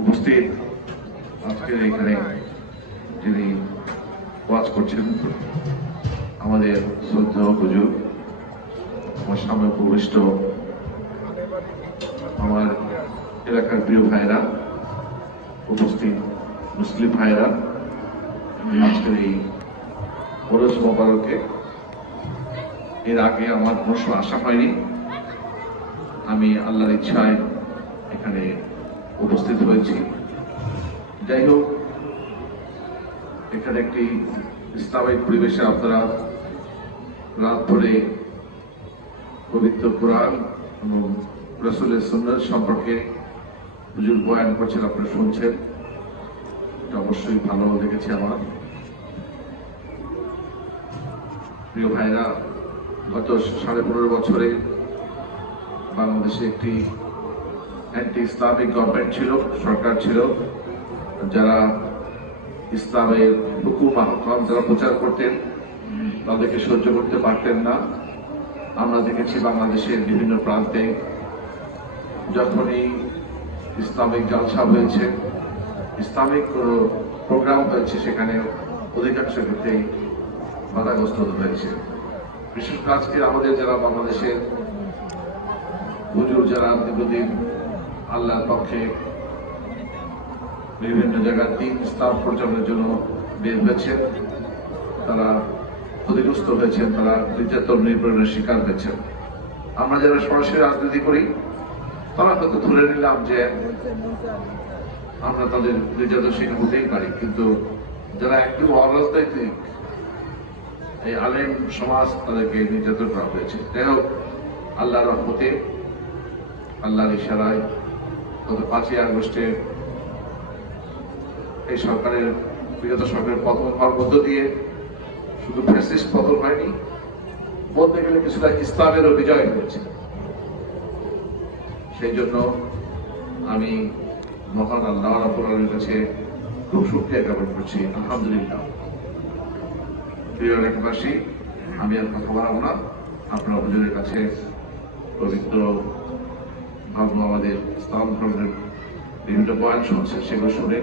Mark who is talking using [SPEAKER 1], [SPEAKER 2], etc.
[SPEAKER 1] উপস্থিত আজকের এখানে যিনি ওয়াজ করছেন, আমাদের শ্রদ্ধা হুজুর, আমার সামনে উপবিষ্ট আমার এলাকার প্রিয় ভাইরা উপস্থিত মুসলিম ভাইরা আজকের এই ওরস মোবারকে এর আগে আমার সময় আসা হয়নি। আমি আল্লাহর ইচ্ছায় এখানে উপস্থিত হয়েছি। যাই হোক, এখানে একটি ইসলামিক পরিবেশে আপনারা রাত ভরে পবিত্র কোরআন এবং রসুলের সুন্নত সম্পর্কে হুজুর বয়ান করছেন আপনারা শুনছেন। এটা অবশ্যই ভালো লেগেছে আমার। প্রিয় ভাইরা, গত সাড়ে পনেরো বছরে বাংলাদেশে একটি অ্যান্টি ইসলামিক গভর্নমেন্ট ছিল, সরকার ছিল, যারা ইসলামের হুকুম আহকাম যারা প্রচার করতেন, তাদেরকে সহ্য করতে পারতেন না। আমরা দেখেছি বাংলাদেশের বিভিন্ন প্রান্তে যখনই ইসলামিক জলসা হয়েছে, ইসলামিক কোনো প্রোগ্রাম হয়েছে, সেখানে অধিকাংশ ক্ষেত্রেই বাধাগ্রস্ত হয়েছে। বিশেষ করে আজকে আমাদের যারা বাংলাদেশের হুজুর, যারা দীর্ঘদিন আল্লাহর পক্ষে বিভিন্ন জায়গার দিন ইসলাম প্রচারের জন্য বের হয়েছেন। তারা ক্ষতিগ্রস্ত হয়েছেন, তারা নির্যাতন নির্যাতনের শিকার হয়েছেন। আমরা যারা সরাসরি রাজনীতি করি, তারা হয়তো ধরে নিলাম যে আমরা তাদের নির্যাতন শিকার হতেই পারি, কিন্তু যারা একদম অরাজনৈতিক এই আলেম সমাজ তাদেরকে নির্যাতন করা হয়েছে। যাই হোক, আল্লাহর রহমতে, আল্লাহর ইশারায় গত পাঁচই আগস্টে এই সরকারের, বিগত সরকারের পতন হওয়ার মধ্য দিয়ে শুধু ফ্যাসিস্ট পতন হয়নি, বলতে গেলে কিছুটা ইসলামেরও বিজয় হয়েছে। সেই জন্য আমি মহান আল্লাহ রাবুলের কাছে খুব সুক্রিয়া জ্ঞাপন করছি, আলহামদুলিল্লাহ। প্রিয় এলাকাবাসী, আমি আর কথা বাড়াবো না। আপনার হুজুরের কাছে পবিত্র ধর্ম আমাদের ইসলাম ধর্মের বিভিন্ন বয়ান শুনছেন সেগুলো শুনে